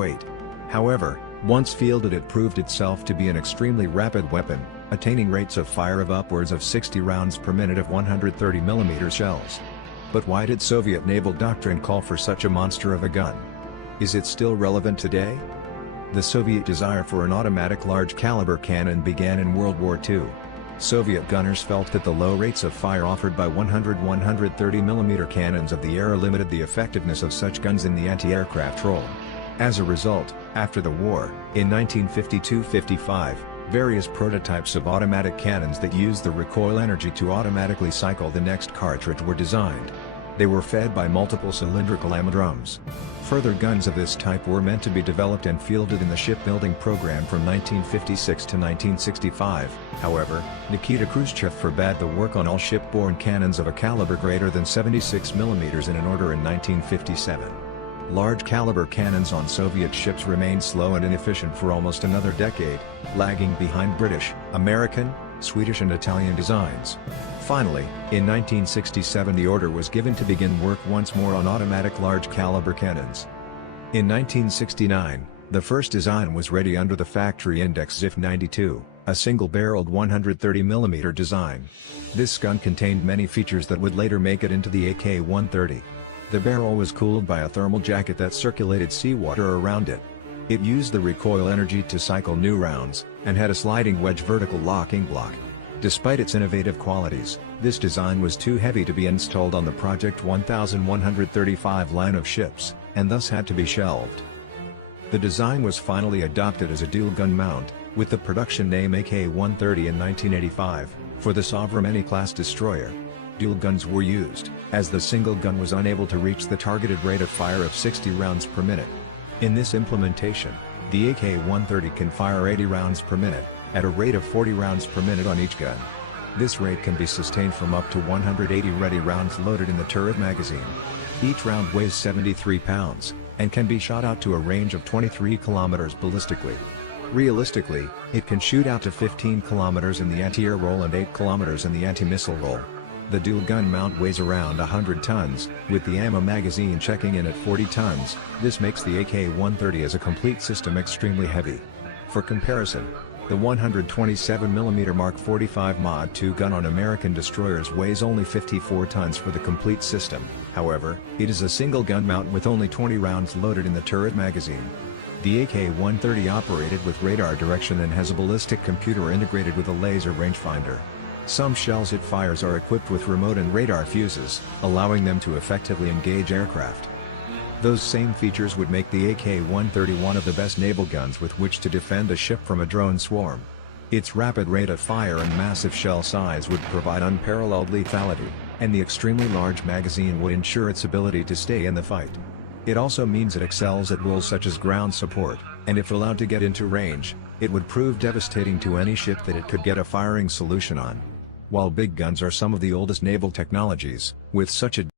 weight. However, once fielded it proved itself to be an extremely rapid weapon, attaining rates of fire of upwards of 60 rounds per minute of 130mm shells. But why did Soviet naval doctrine call for such a monster of a gun? Is it still relevant today? The Soviet desire for an automatic large-caliber cannon began in World War II. Soviet gunners felt that the low rates of fire offered by 130mm cannons of the era limited the effectiveness of such guns in the anti-aircraft role. As a result, after the war, in 1952-55, various prototypes of automatic cannons that used the recoil energy to automatically cycle the next cartridge were designed. They were fed by multiple cylindrical ammo drums. Further guns of this type were meant to be developed and fielded in the shipbuilding program from 1956 to 1965, however, Nikita Khrushchev forbade the work on all shipborne cannons of a caliber greater than 76mm in an order in 1957. Large-caliber cannons on Soviet ships remained slow and inefficient for almost another decade, lagging behind British, American, Swedish and Italian designs. Finally, in 1967 the order was given to begin work once more on automatic large-caliber cannons. In 1969, the first design was ready under the factory index ZIF 92, a single-barreled 130mm design. This gun contained many features that would later make it into the AK-130. The barrel was cooled by a thermal jacket that circulated seawater around it. It used the recoil energy to cycle new rounds, and had a sliding wedge vertical locking block. Despite its innovative qualities, this design was too heavy to be installed on the Project 1135 line of ships, and thus had to be shelved. The design was finally adopted as a dual-gun mount, with the production name AK-130 in 1985, for the Sovremeny-class destroyer. Dual guns were used, as the single gun was unable to reach the targeted rate of fire of 60 rounds per minute. In this implementation, the AK-130 can fire 80 rounds per minute, at a rate of 40 rounds per minute on each gun. This rate can be sustained from up to 180 ready rounds loaded in the turret magazine. Each round weighs 73 pounds, and can be shot out to a range of 23 kilometers ballistically. Realistically, it can shoot out to 15 kilometers in the anti-air role and 8 kilometers in the anti-missile role. The dual-gun mount weighs around 100 tons, with the ammo magazine checking in at 40 tons, this makes the AK-130 as a complete system extremely heavy. For comparison, the 127mm Mark 45 Mod 2 gun on American destroyers weighs only 54 tons for the complete system, however, it is a single-gun mount with only 20 rounds loaded in the turret magazine. The AK-130 operated with radar direction and has a ballistic computer integrated with a laser rangefinder. Some shells it fires are equipped with remote and radar fuses, allowing them to effectively engage aircraft. Those same features would make the AK-130 one of the best naval guns with which to defend a ship from a drone swarm. Its rapid rate of fire and massive shell size would provide unparalleled lethality, and the extremely large magazine would ensure its ability to stay in the fight. It also means it excels at roles such as ground support, and if allowed to get into range, it would prove devastating to any ship that it could get a firing solution on. While big guns are some of the oldest naval technologies, with such a